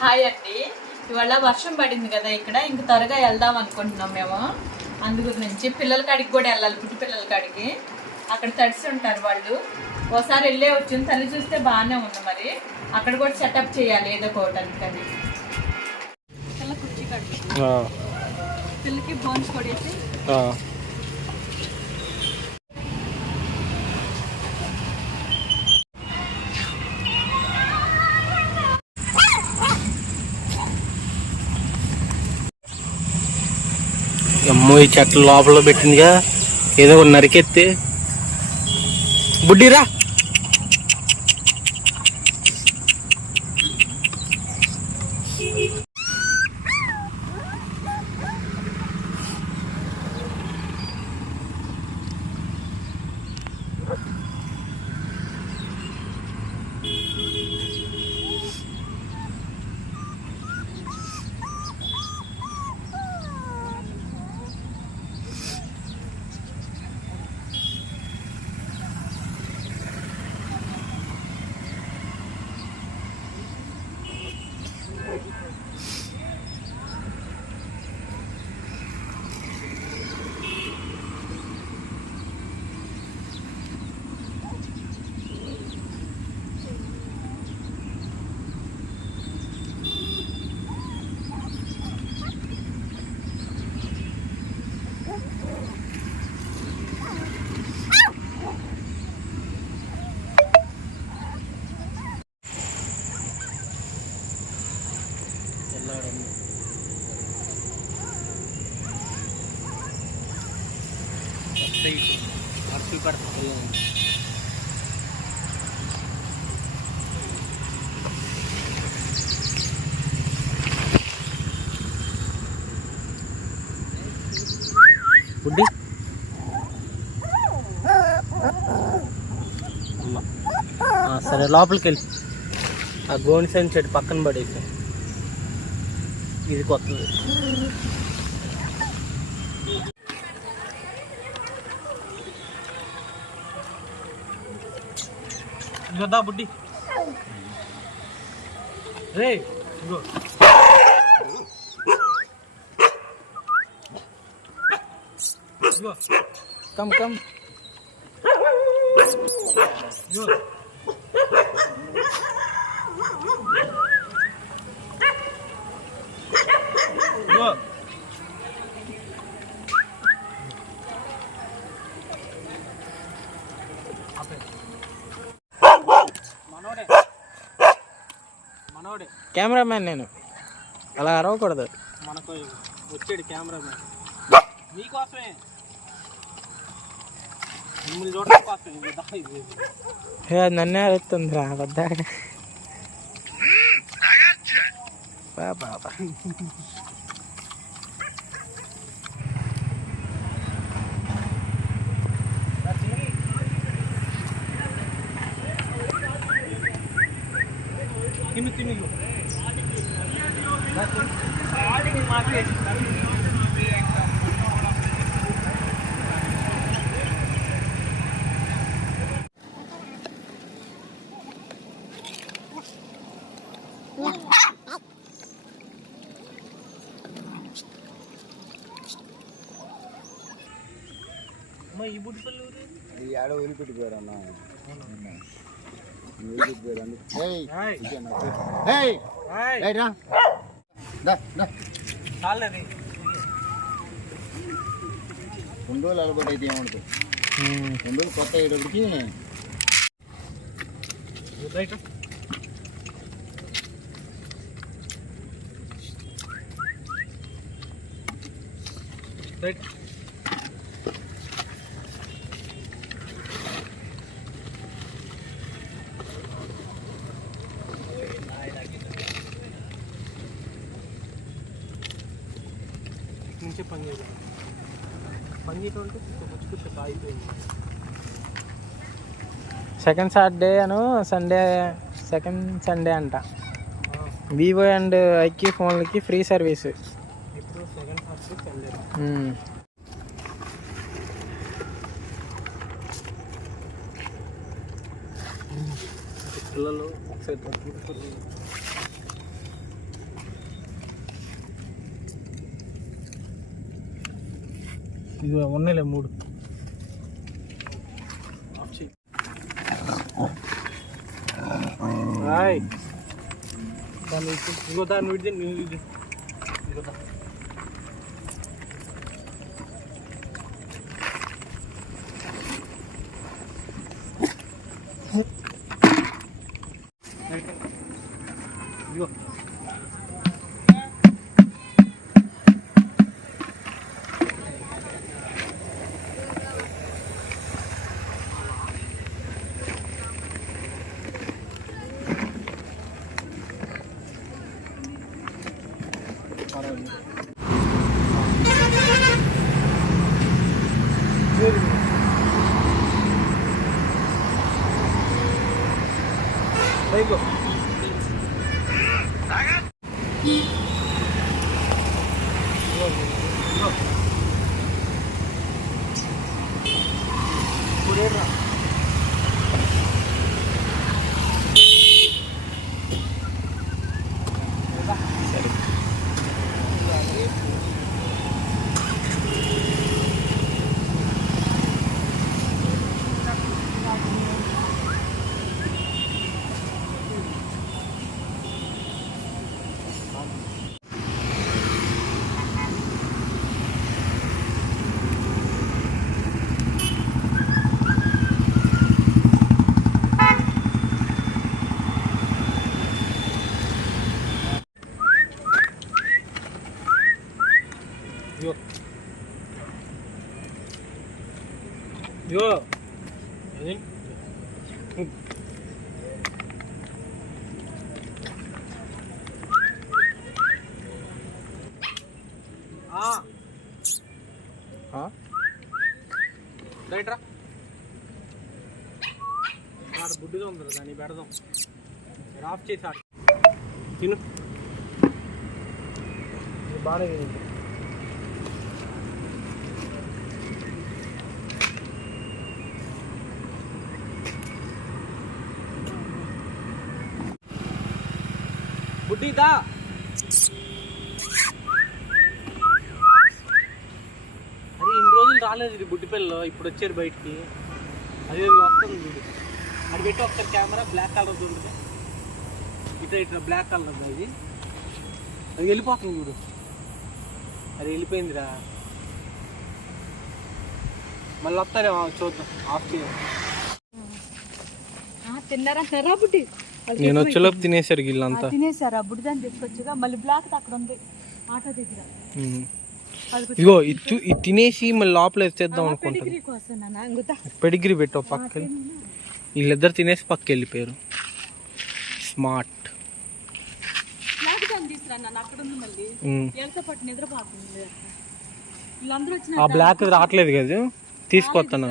Hi అండి. ఇవాళ వర్షం పడింది కదా ఇక్కడ, ఇంక త్వరగా వెళ్దాం అనుకుంటున్నాం మేము. అందు గురించి పిల్లల కాడికి కూడా వెళ్ళాలి, పుట్టి పిల్లల కాడికి. అక్కడ తడిసి ఉంటారు వాళ్ళు. ఒకసారి వెళ్ళే వచ్చింది, తల్లి చూస్తే బాగానే ఉంది. మరి అక్కడ కూడా సెటప్ చేయాలి ఏదో ఒకటి. పిల్ల కుర్చీ కట్టి పిల్లకి బోన్స్ కొడేసి అమ్మో ఈ చెట్ల లోపల పెట్టిందిగా, ఏదో నరికెత్తి బుడ్డిరా. వర్షం పడుతుంది. బుడ్డి సరే లోపలికి వెళ్ళి ఆ గోనిసని చెట్టు పక్కన పడేసి, ఇది కొత్తది. ఇదా బుడ్డి రే, ఇగో ఇగో కమ్ కమ్ ఇగో ఇగో కెమెరామ్యాన్ నేను, అలా అరవకూడదు. మనకు వచ్చాడు కెమెరామ్యాన్ మీకోసమే, మిమ్మల్ని చూడటం కోసం. నన్నే అరుస్తుంది రా వద్దా బాబా. ఈ బుడ్డి పళ్ళు ఆడ వదిలిపెట్టిపోయారన్నా, రెండు రోజులు అలవాటు అయితే ఏముంటుంది. 2 రోజులు కొత్త అయ్యేటప్పటికి నుంచే పని చేయాలి. పని చేయటంటే అయిపోయింది. సెకండ్ సాటర్డే అను సండే, సెకండ్ సండే అంట. వివో అండ్ ఐక్యూ ఫోన్లకి ఫ్రీ సర్వీస్ ఇప్పుడు. Second Saturday Sunday. పిల్లలు ఒకసారి ఇది ఉన్నాయిలే 3. రాయ్ ఇంకో దాన్ని విడితే ఇంకో ఇదిగో ఇదిగో ఇదిగో రైట్రా ఆడ బుడ్డిగా ఉంది దాన్ని పెడదాం ఆఫ్ చేసి ఆడ తిను బాగా బుడ్డిదా అరే ఇన్ని రోజులు రాలేదు ఇది బుడ్డి పిల్లలు ఇప్పుడు వచ్చారు బయటికి అదే వస్తుంది చూడు అది పెట్టి ఒకసారి కెమెరా బ్లాక్ కలర్ ఉంటుంది ఇట్లా ఇట్లా బ్లాక్ కలర్ ఉంది అది అది వెళ్ళిపోతుంది చూడు అది వెళ్ళిపోయిందిరా మళ్ళీ వస్తారేమో చూద్దాం ఆఫ్ చేయాలి తిన్నారంటారా బుడ్డి నేను వచ్చేలోపు తినేసారు వీళ్ళంతా తినేసారా బుడ్డి దాన్ని తీసుకొచ్చుగా మళ్ళీ బ్లాక్ అక్కడ ఉంది ఆటో దగ్గర ఇగో ఇది తినేసి మళ్ళీ లోపల వేసేద్దాం అనుకుంటాను పెడిగ్రీ పెట్టు పక్కన వీళ్ళిద్దరు తినేసి పక్క వెళ్ళిపోయారు స్మార్ట్ ఆ బ్లాక్ రావట్లేదు కదా తీసుకొస్తాను